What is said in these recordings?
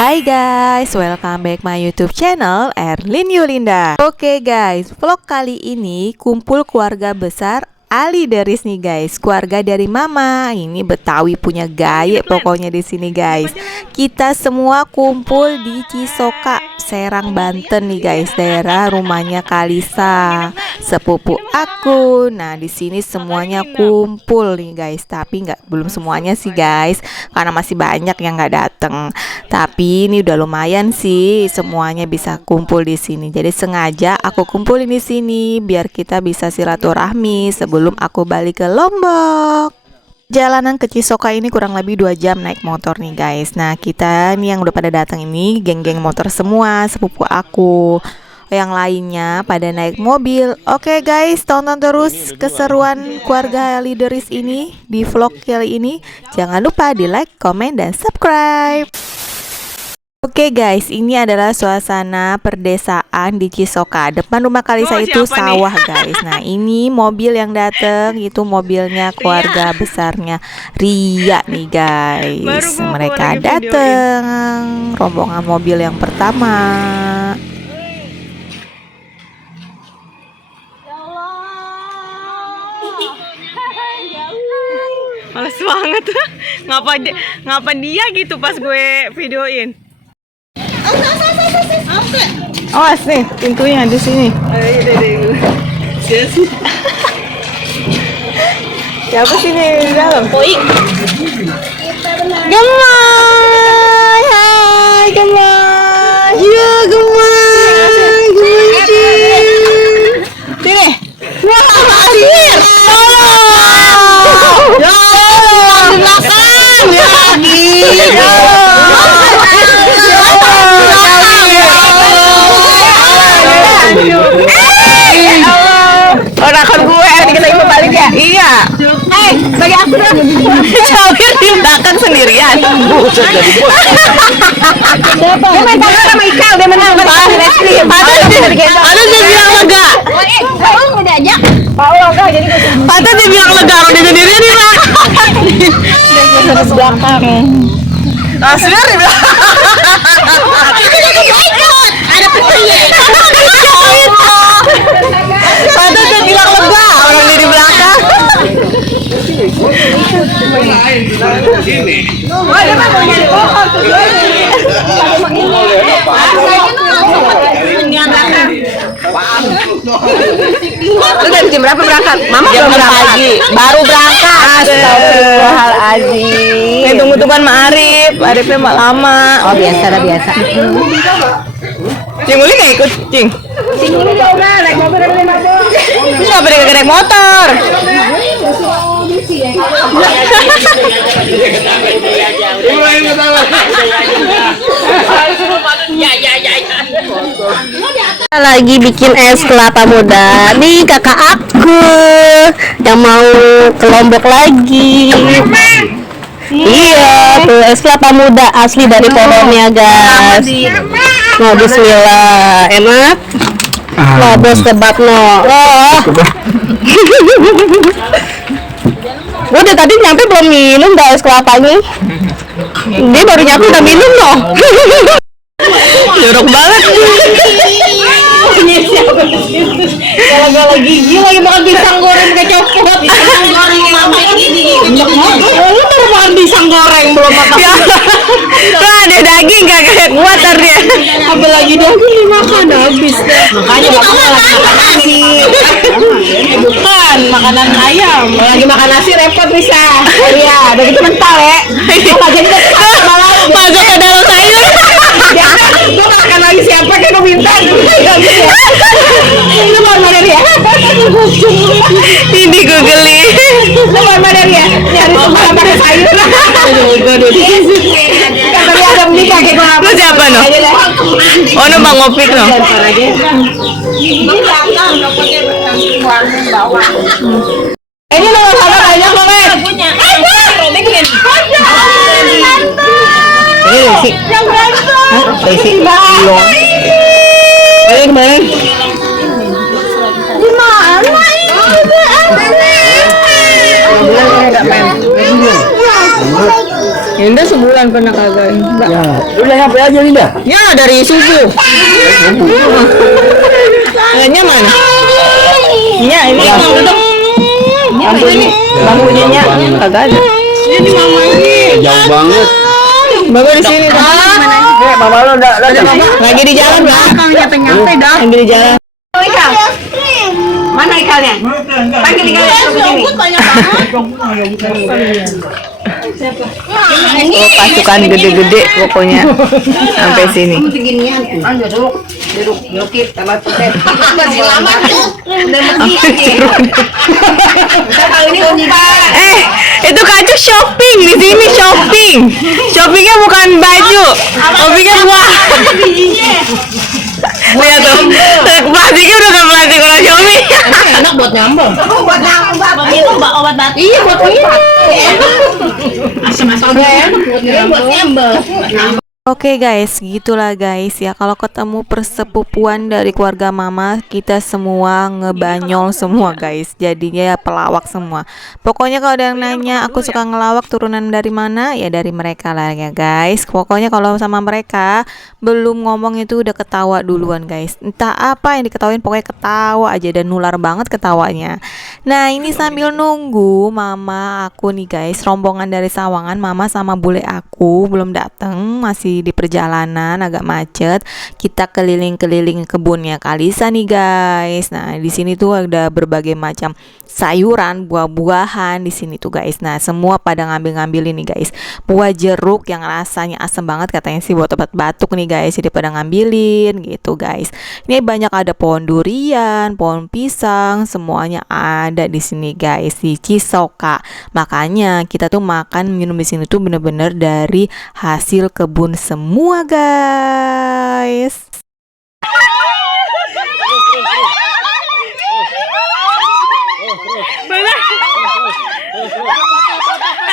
Hai guys, welcome back my YouTube channel Erlin Yulinda. Oke guys, vlog kali ini kumpul keluarga besar Alideris nih guys, keluarga dari mama. Ini Betawi punya gaya pokoknya di sini guys. Kita semua kumpul di Cisoka, Serang, Banten nih guys, daerah rumahnya Kalisa, sepupu aku. Nah di sini semuanya kumpul nih guys, tapi belum semuanya sih guys, karena masih banyak yang nggak datang. Tapi ini udah lumayan sih, semuanya bisa kumpul di sini. Jadi sengaja aku kumpulin di sini biar kita bisa silaturahmi sebelum aku balik ke Lombok. Jalanan ke Cisoka ini kurang lebih 2 jam naik motor nih guys. Nah kita nih yang udah pada datang ini geng-geng motor semua, sepupu aku. Yang lainnya pada naik mobil. Oke guys, tonton terus keseruan keluarga Alideris ini di vlog kali ini. Jangan lupa di like, komen, dan subscribe. Oke guys, ini adalah suasana perdesaan di Cisoka. Depan rumah Kalisa itu sawah guys. Nah ini mobil yang dateng, itu mobilnya keluarga besarnya Ria nih guys. Mereka dateng, rombongan mobil yang pertama. Males banget. Ngapa dia gitu pas gue videoin. Awas nih, pintunya di sini. Siapa sih nih di dalam? Gemoy, hai Gemoy. Iya Gemoy, sini. Wah, hadir. Ya, di belakang ya. Orang gue kita ikut balik ya? Iya. Bagi aku dong. Cawir di belakang sendirian. Dia main tangan sama Ikal, dia menang. Patut dia bilang lega. Paul mau diajak. Paul enggak jadi. Patut dia bilang lega kalau dia sendirian nih lah. Dia ke belakang. Aslinya di belakang. Ada putih. Patut dia bilang lega orang dia di belakang. Lu dari jam berapa berangkat? Mama jam pagi, baru berangkat. Astagfirullahaladzim. Tunggu-tungguan sama Arifnya mak lama. Oh biasa. Cinguli gak ikut, Cing? Cinguli udah naik mobil dari 5 jam. Terus gak pada naik motor? Lagi bikin es kelapa muda nih kakak aku yang mau ke Lombok lagi. Iya tuh es kelapa muda asli dari pohonnya guys. Mau bismillah, enak. Nah bos kebab no. Gue udah tadi nyampe belum minum dah es kelapanya. Dia baru nyampe udah minum loh. Jorok banget. Gala-gala gigi lagi makan pisang goreng pakai copot. Pisang goreng yang sampai gini. Lu baru makan pisang goreng belum makan. Tuh ada daging gak kuat dia. Apalagi daging dimakan habis deh. Makanya bapak lagi makan nasi. Bukan makanan ayam. Lagi makan nasi repot bisa. Iya, begitu mental ya. Jadi Masuk ke dalam sayur. gue makan lagi siapa kayak gue minta. Lu mau mana ya? Ini gue geli. Lu mau mana ya? Nyari semua pakai sayur. Aduh. Kata dia ada menikah kayak gue. Lu siapa no? Oh no Bang Opik no. Ini lo sama banyak lo men. Ini sih. Sih. Lo. Ayo kemana? Di mana ini? Linda sebulan pernah kagak. Ya, udah nyampe aja Linda. Ya dari subuh. Lainnya mana? Iya ini bambunya kagak ada. Ini mama ini. Jauh banget. Bapak di sini dah. Mama lo datang. Lagi di jalan lah. Nyampe dah. Lagi di jalan. Mana ikannya? Panggil ikannya ke sini. Oh, pasukan gede-gede pokoknya sampai sini. Duduk tambah putet. Masih lama tuh. Itu Kak shopping di sini shopping. Shoppingnya bukan baju, shoppingnya buah. Lihat tuh, plastiknya udah ke plastik orang shopping. Enak buat nyambung. Buat nyambung. Itu obat batuk. Iya buat ini. Asam-asam enak buat nyambung. Oke guys, gitulah guys ya. Kalau ketemu persepupuan dari keluarga mama, kita semua ngebanyol semua guys. Jadinya ya pelawak semua. Pokoknya kalau ada yang nanya aku suka ngelawak turunan dari mana, ya dari mereka lah ya guys. Pokoknya kalau sama mereka belum ngomong itu udah ketawa duluan guys. Entah apa yang diketawain, pokoknya ketawa aja dan nular banget ketawanya. Nah ini sambil nunggu mama aku nih guys, rombongan dari Sawangan, mama sama bule aku belum dateng, masih di perjalanan agak macet. Kita keliling-keliling kebunnya Kalisa nih guys. Nah di sini tuh ada berbagai macam sayuran, buah-buahan di sini tuh guys. Nah semua pada ngambil-ngambil ini guys. Buah jeruk yang rasanya asam banget katanya sih buat obat batuk nih guys. Jadi pada ngambilin gitu guys. Ini banyak ada pohon durian, pohon pisang, semuanya ada di sini guys di Cisoka. Makanya kita tuh makan minum di sini tuh bener-bener dari hasil kebun semua guys.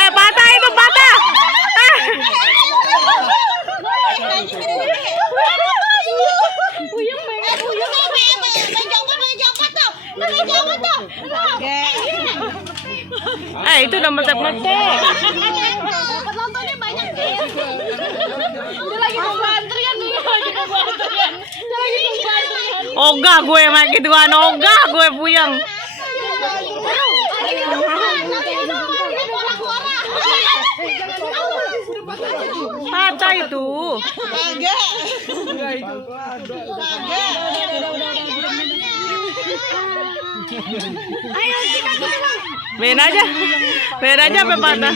Patah itu patah. Itu udah meletek-meletek. Penontonnya banyak deh. Dia lagi nunggu antrian nih. Dia lagi nunggu antrian. Ogah gue makin duluan, ogah gue puyeng. Patah itu. Ben aja apa patah?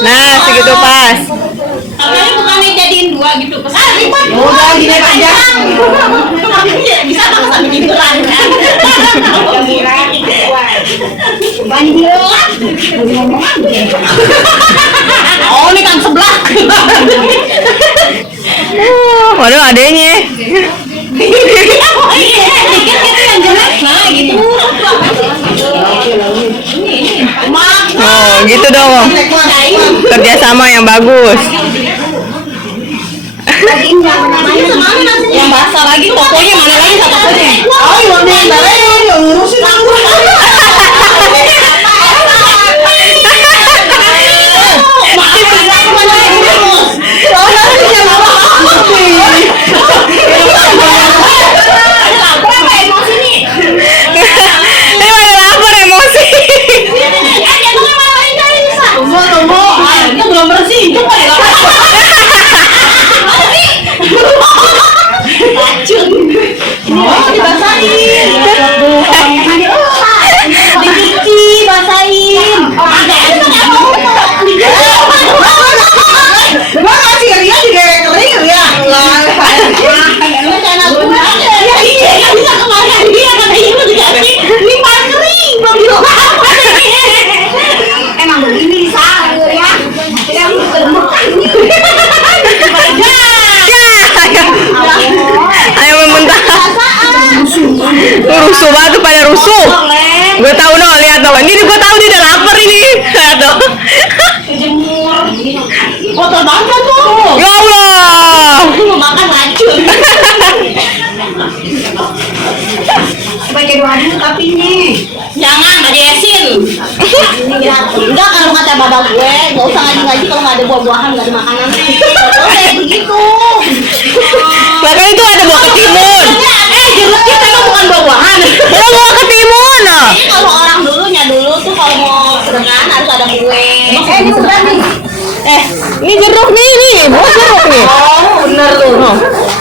Nah, segitu pas. Katanya bukannya jadiin dua gitu. Udah gini aja. Bisa paksa begitu lah. Oh, ini kan sebelah. Waduh, adanya. Oh, gitu dong. Kerjasama yang bagus. Yang basah lagi tokonya mana lagi tokonya? Dicuci basah Coba ini gue tahu dia udah lapar ini. Aduh. Kotor banget tuh. Ya Allah. Aku mau makan racun. Sebagai doa dulu tapi nih. Jangan, Mbak Desin. Enggak, kalau kata bapak gue, nggak usah ngaji-ngaji kalau nggak ada buah-buahan, nggak ada makanan. Kayak begitu. Bahkan itu ada buah ketimun. Jeruk kita kan bukan buah-buahan. Oh, buah ketimun. Ini kalau orang dulu tuh kalau mau sedekah harus ada kue. Ini udah nih. Ini jeruk nih, buah jeruk nih. Oh, bener tuh.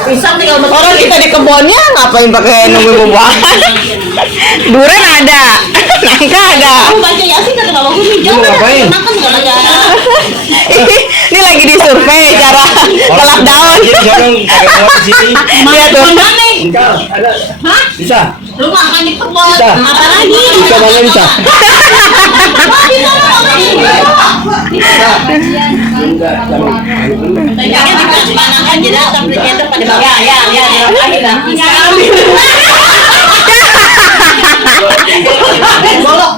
Pisang tinggal Orang kita di kebunnya ngapain pakai nunggu buah-buahan? Durian ada, nangka ada. Aku baca Yasin kata bapak gue hijau kan makan nggak ada. Ini lagi disurvei cara kelap daun. Lihat tuh. Enggak, ada. Hah? Bisa. Lu makan di kebun. Bisa. Apa lagi? Bisa mana bisa? Jangan dikasih manakan jadi atap ternyata pada bapak ya akhir dah. Bolok.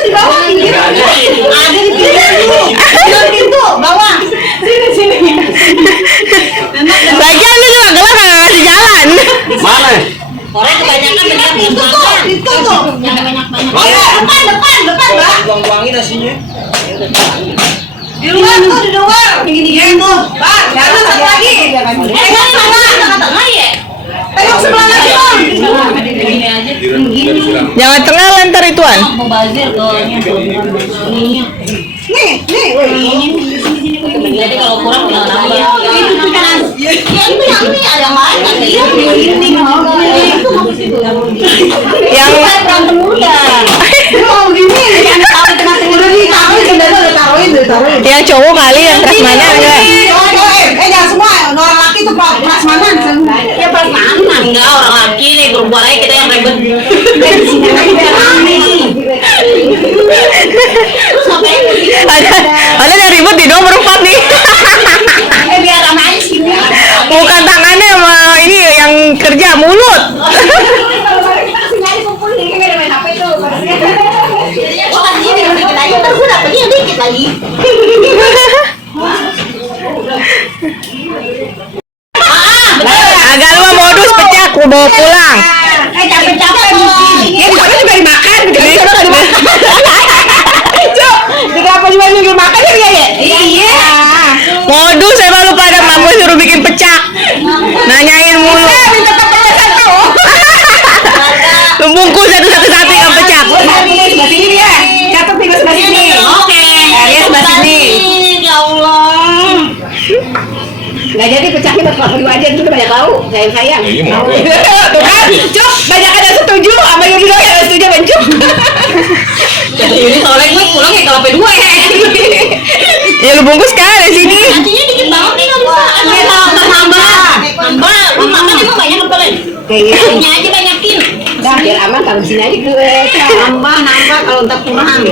Di bawah pinggir. Ada di pintu bawah. Sini. Lagian lu juga gelap nggak ngasih jalan. Mana? Orang kebanyakan banyak itu tuh. Depan, Mbak. Buang-buangin nasinya. Di luar tuh, gini tuh. Bang, jangan satu lagi. Pegang tengah ya. Pegang sebelah lagi, Bang. Gini aja. Jangan tengah lantar ituan. Mau bazir tuh. Nih, jadi kalau kurang tinggal nambah. Itu kan. Ya itu yang ini ada yang lain kan dia. Yang berantem muda. Mau gini, yang tahu tengah-tengah udah taruhin. yang cowok kali yang prasmanan enggak? Jangan semua orang laki tuh prasmanan. Ya prasmanan enggak orang laki nih berbuat aja kita yang ribet. Ada yang ribut di nomor 4 nih. Biar ramai sih. Bukan tangannya sama ini yang kerja mulut. Dikit lagi. Agak lu modus pecah, aku bawa pulang. Capek-capek ini di sana juga dimakan, di sana juga dimakan. Cuk, di kelapa juga dimakan ya? Iya. Modus emang lu pada mak gue suruh bikin pecah. Nanyain mulu. Minta kepedesan tuh. Lu bungkus satu-satu yang pecah. Sebelah sini dia. Catat tinggal sebelah sini. Oke. Dia sebelah sini. Ya Allah. Nggak jadi pecahin buat kelapa dua aja, itu banyak tahu. Sayang. Tuh kan, Cuk, banyak ada setuju, sama Yudi doang yang setuju kan, Cuk. Yudi soalnya gue pulang ya kelapa dua ya. Ya lu bungkus kan di sini. Nantinya dikit banget nih nggak bisa. Nambah. Lu makan emang banyak apa lagi? Kayaknya aja banyakin. Dah, biar aman kalau di sini aja gue. Nambah kalau ntar kurang.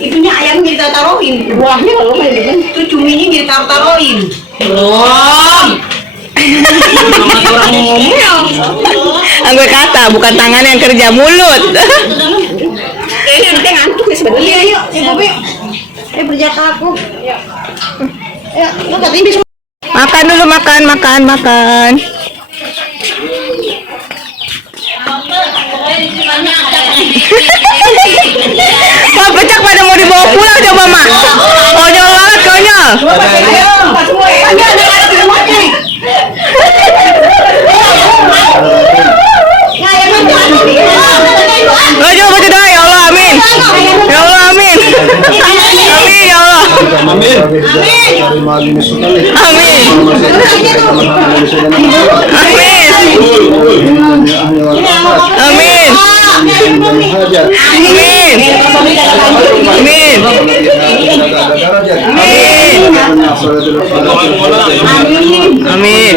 Itunya ayamnya kita taruhin, buahnya kalau nggak gitu, itu cuminya kita taruhin. Belum. Orang ngomong. Gue kata bukan tangan yang kerja mulut. Kayaknya nanti ngantuk ya sebenarnya. Yuk, Bobi. Berjaka aku. Ya, lu katanya bisa. Makan dulu, makan. Wah, pecak pada mau dibawa pulang coba, Mak. Konyol banget, konyol. Coba baca doa, ya Allah, amin. Ya Allah, amin. Amin, ya Allah. Amin. Amin.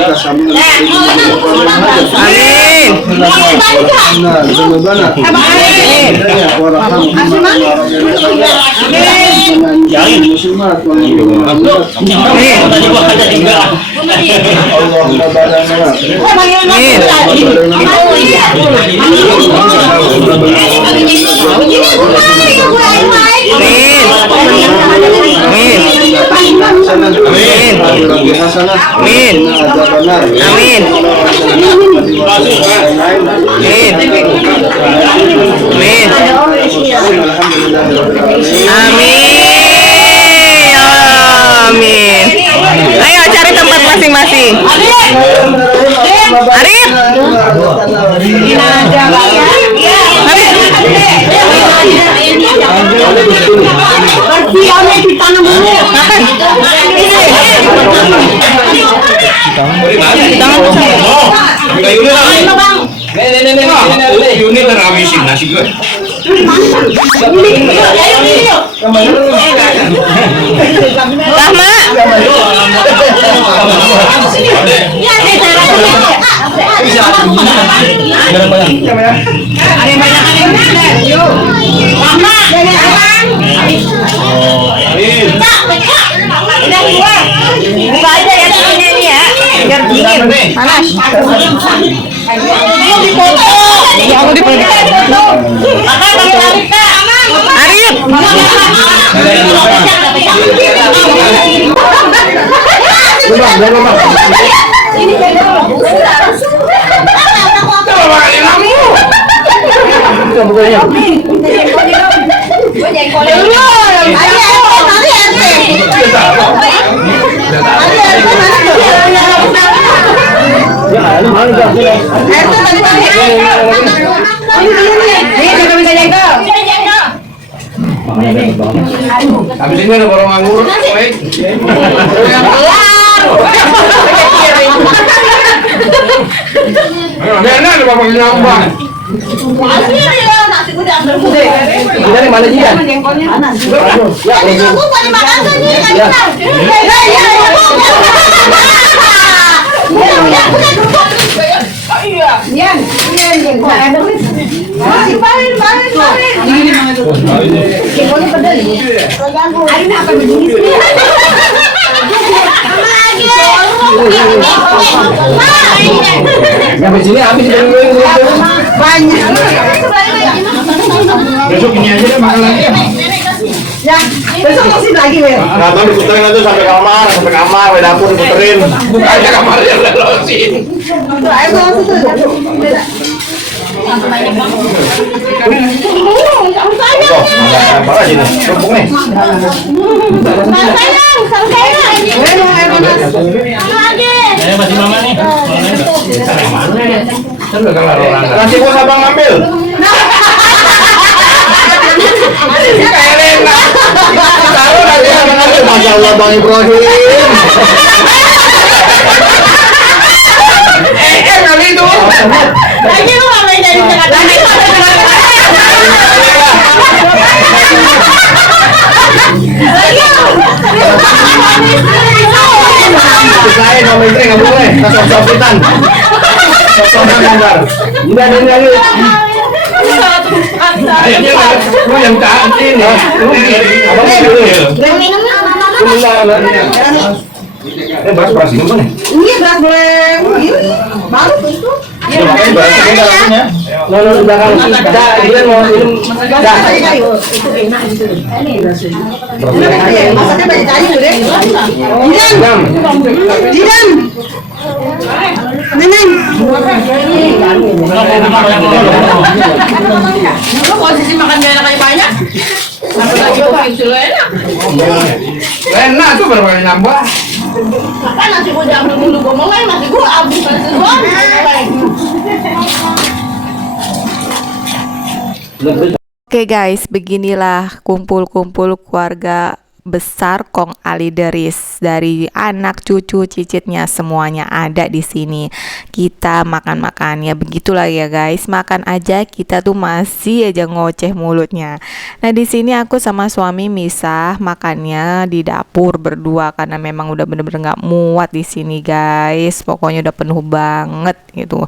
Amin. Ayo cari tempat masing-masing. Arif. Unit terhabisin nasi gue. Rahma. Habis ini ada borong anggur. Mana ada bapak nyambang? Dari mana dia? Yang sini habis banyak. Besok ini aja deh makan lagi. Ya, besok masih lagi, Wer. Nah, tahu diputerin aja sampai kamar, di dapur diputerin. Buka aja kamarnya lelosin. Air langsung tuh. Apa aja nih? Kerupuk nih. Masih mama nih. Nanti bos abang ngambil. Kayak Lena. Tahu nanti abang ngambil. Masya Allah Bang Ibrahim. Kali itu. Lagi lu ngapain dari tengah-tengah? Saya sama istri nggak boleh, sosok-sokitan. Sosok-sokitan gambar. Ini lagi. Akhirnya lu yang cantik nih. Abang dulu ya. Beras ini mana? Ini beras goreng. Baru itu. Lalu belakang dia mau minum. Masaknya banyak kayu deh. Jidan. Neneng. Lu posisi makan banyak kayak banyak. Sampai lagi kopi dulu enak. Enak tuh berapa kali nambah? Kan nasi gua jangan dulu gua mulai nasi gua habis nasi gua. Oke guys, beginilah kumpul-kumpul keluarga besar Kong Ali Deris, dari anak, cucu, cicitnya semuanya ada di sini. Kita makan-makan ya begitulah ya guys, makan aja kita tuh masih aja ngoceh mulutnya. Nah di sini aku sama suami misah makannya di dapur berdua karena memang udah bener-bener nggak muat di sini guys. Pokoknya udah penuh banget gitu.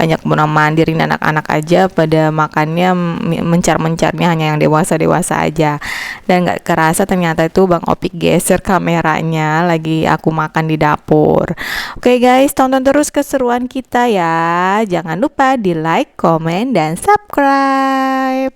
Banyak benar mandirin anak-anak aja pada makannya mencar-mencarnya hanya yang dewasa-dewasa aja. Dan nggak kerasa ternyata itu tuh Bang Opik geser kameranya, lagi aku makan di dapur. Oke guys, tonton terus keseruan kita ya. Jangan lupa di like, komen, dan subscribe.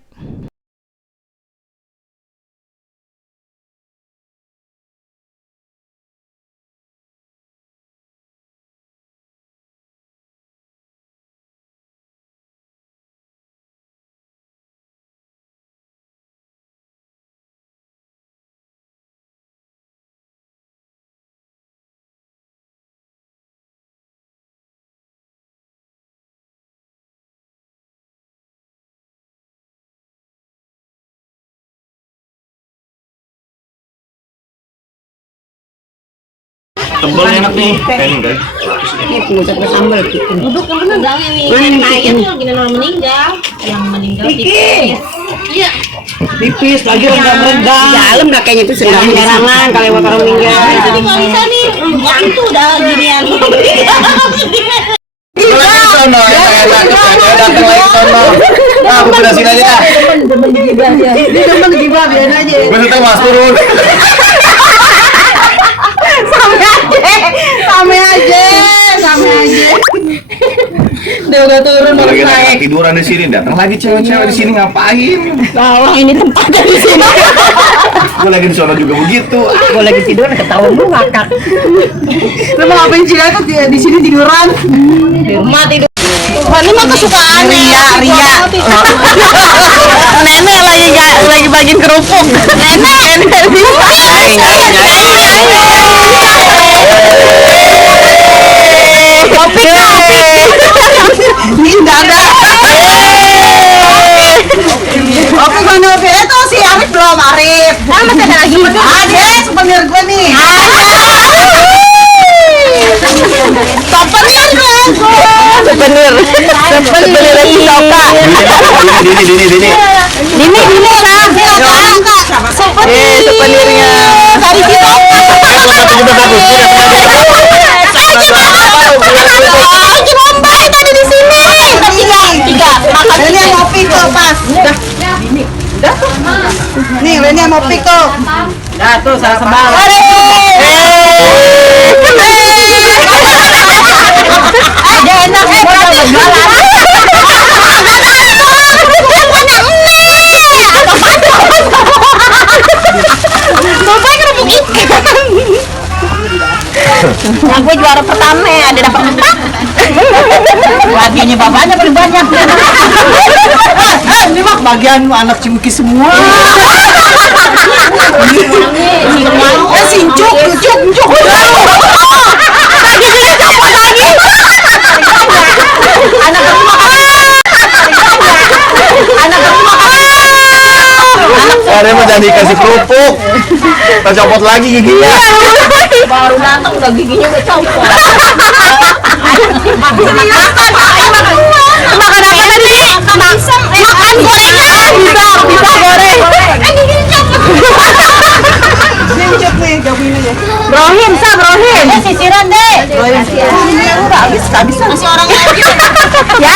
Tebel enak nih. Pengen guys. Duduk yang bener dong ini. Ayam tuh gini orang meninggal. Yang meninggal tipis. Iya. Tipis lagi rendang. Dalam dah kayaknya itu sedang jangan kalau buat orang meninggal. Jadi nggak bisa nih. Yang itu udah ginian. Lagi ke sono, saya datang lagi ke sono. Nah, aku beresin aja dah. Ini teman gibah biarin aja. Maksudnya mas turun. Sama aja. Dia udah turun baru Lagi naik. tiduran di sini, datang lagi cewek-cewek di sini ngapain? Tolong ini tempatnya di sini. Gue lagi di sono juga begitu. Gue lagi tidur ketahuan lu ngakak. Lu mau ngapain sih aku di sini tiduran? Di rumah tidur. Ini mah kesukaan Ria. Nenek lagi bagiin kerupuk. Nenek kopi. Ini enggak ada. Oke, mana oke itu si Arif belum Arif. masih ada lagi. Ada souvenir gue nih. Souvenir lagi Soka. Dini. Dini lah. Souvenirnya. Dari kita. Bombay tadi di sini. Tiga. Ini yang ngopi tuh pas. Udah. Nih, ini yang ngopi tuh. Dah tuh salah sembal. Ada enak Nah, gue juara pertama ada dapat 4. Bagiannya bapaknya paling banyak. Ini mah bagian anak Cimki semua. Sincuk. Ada mau jadi kasih kerupuk. Kita copot lagi giginya. Baru datang udah giginya udah copot. Makan apa tadi? Makan gorengan. Bisa goreng. Giginya copot. Sincuk nih, jauhin aja. Brohim. Sisiran deh. Habis Masih orang lagi. Ya.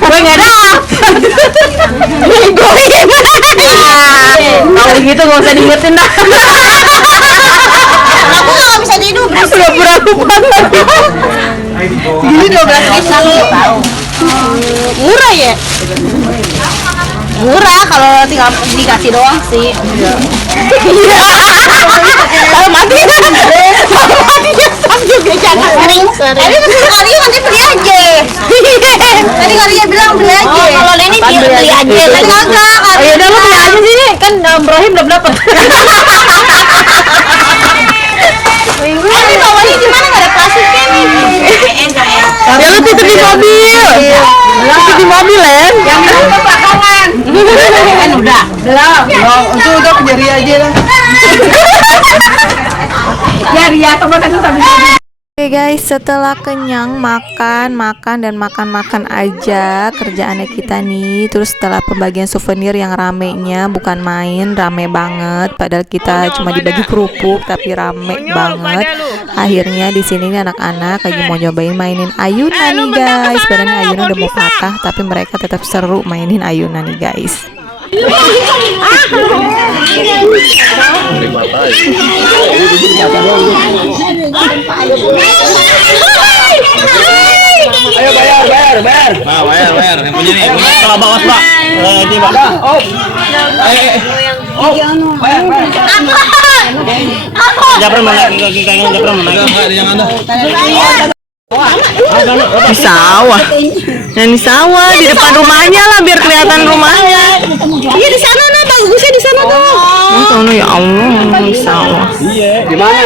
Gue nggak ada. Gohim. Kalau gitu nggak usah diingetin dah. Aku nggak bisa tidur. Pura-pura lupa. Ini 12.000. Murah ya? Murah kalau tinggal dikasih doang sih. Iya. Kalau mati nyesam juga jangan sering. Tadi kali nanti beli aja. Tadi kalinya bilang beli aja. Oh, kalau ini dia beli aja. Tadi kagak. Oh ya udah lu beli aja sini kan Ibrahim belum dapat. Ini bawahnya gimana nggak ada plastiknya nih? Ya lu titip di mobil. Titip di mobil Len. Yang itu belakangan. Kan udah. Belum. Udah jari aja lah. Ya Ria, coba kan sambil. Oke guys, setelah kenyang makan aja kerjaannya kita nih. Terus setelah pembagian souvenir yang ramenya bukan main, rame banget. Padahal kita cuma dibagi kerupuk tapi rame banget. Akhirnya di sini nih anak-anak lagi mau nyobain mainin ayunan nih guys. Padahal nih ayunan udah mau patah tapi mereka tetap seru mainin ayunan nih guys. Ayo bayar. Nah, bayar. Yang punya nih. Pak, bawas, Pak. Ini, Pak. Oh. Bayar. Japran mana? Japran mana? Enggak, jangan ada. Di sawah. Yang di sawah di depan rumahnya lah biar kelihatan rumahnya. Iya di sana nah, bagusnya di sana dong. Oh, sono ya Allah, di sawah. Di mana?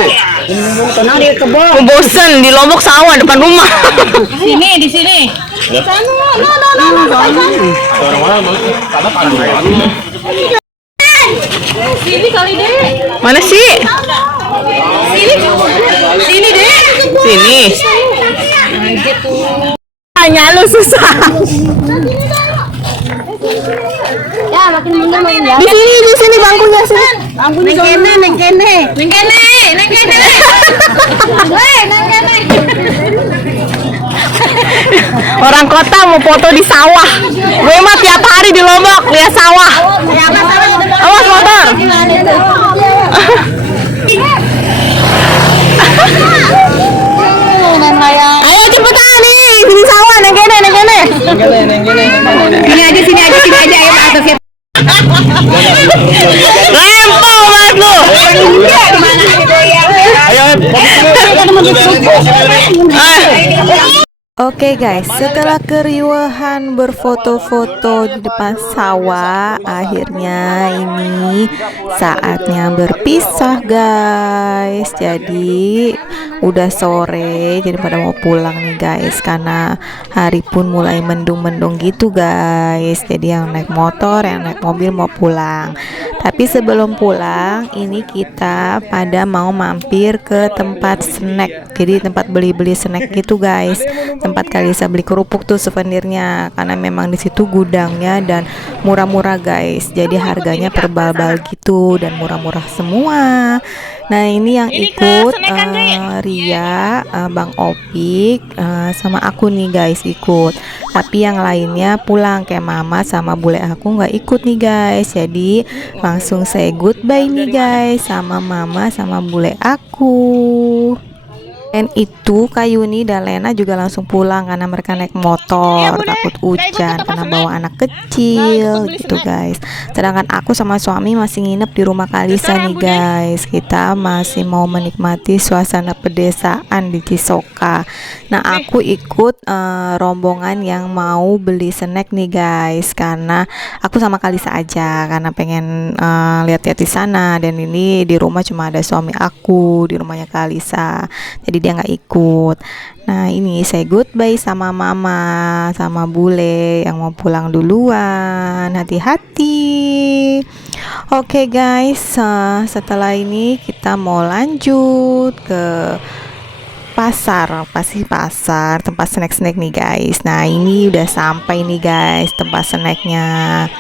Tenang di kebun. Oh, bosen di Lombok sawah depan rumah. Sini di sini. Sini kali deh. Mana sih? Sini deh. Sini. Hanya lu susah. Ya makin mundur makin ya. Di sini bangkunya sini. Neng kene. Neng kene. Weh, neng kene. Orang kota mau foto di sawah. Gue mah tiap hari di Lombok lihat sawah. Awas motor. Ayo cepetan nih, sini sawah, neng kene. Sini aja ayo ke atas ya. Lempar mas lu. Oke guys, setelah keriuhan berfoto-foto di depan sawah, akhirnya ini saatnya berpisah guys. Jadi udah sore, jadi pada mau pulang nih guys, karena hari pun mulai mendung-mendung gitu guys. Jadi yang naik motor, yang naik mobil mau pulang. Tapi sebelum pulang, ini kita pada mau mampir ke tempat snack. Jadi tempat beli-beli snack gitu guys. Tempat Kalisa beli kerupuk tuh souvenirnya, karena memang di situ gudangnya dan murah-murah guys. Jadi harganya per bal-bal gitu dan murah-murah semua. Nah ini yang ikut Ria, Bang Opik, sama aku nih guys ikut. Tapi yang lainnya pulang kayak mama sama bule aku nggak ikut nih guys. Jadi langsung say goodbye nih guys sama mama sama bule aku. Dan itu Kayuni dan Lena juga langsung pulang karena mereka naik motor, takut hujan karena bawa anak kecil gitu guys. Sedangkan aku sama suami masih nginep di rumah Kalisa nih guys. Kita masih mau menikmati suasana pedesaan di Cisoka. Nah aku ikut rombongan yang mau beli snack nih guys, karena aku sama Kalisa aja karena pengen lihat-lihat di sana. Dan ini di rumah cuma ada suami aku di rumahnya Kalisa, jadi dia nggak ikut. Nah ini say goodbye sama mama sama bule yang mau pulang duluan. Hati-hati. Oke guys, setelah ini kita mau lanjut ke pasar, pasti pasar tempat snack-snack nih guys. Nah ini udah sampai nih guys tempat snacknya.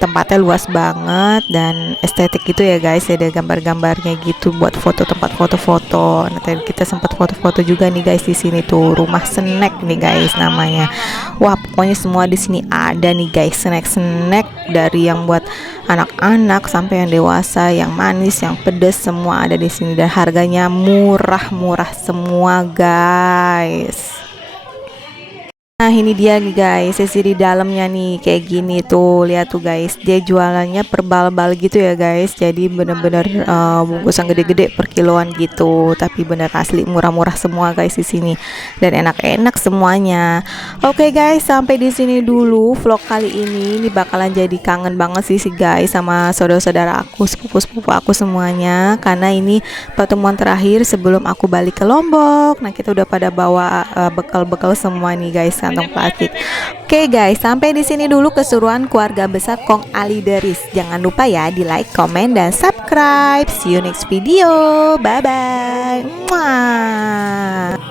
Tempatnya luas banget dan estetik gitu ya guys. Ada gambar-gambarnya gitu buat foto, tempat foto-foto. Nah tadi kita sempat foto-foto juga nih guys di sini tuh, rumah snack nih guys namanya. Wah pokoknya semua di sini ada nih guys, snack-snack dari yang buat anak-anak sampai yang dewasa, yang manis, yang pedas, semua ada di sini dan harganya murah-murah semua guys. Nah ini dia nih guys, sisi di dalamnya nih kayak gini tuh, lihat tuh guys, dia jualannya per bal-bal gitu ya guys. Jadi bener-bener bungkusan gede-gede per kiloan gitu, tapi bener asli murah-murah semua guys di sini dan enak-enak semuanya. Oke guys, sampai di sini dulu vlog kali ini. Ini bakalan jadi kangen banget sih guys sama saudara-saudara aku, sepupu-sepupu aku semuanya, karena ini pertemuan terakhir sebelum aku balik ke Lombok. Nah kita udah pada bawa bekal-bekal semua nih guys, kantong plastik. Oke guys, sampai di sini dulu keseruan keluarga besar Kong Ali Deris. Jangan lupa ya di like, comment, dan subscribe. See you next video. Bye bye. Mwah.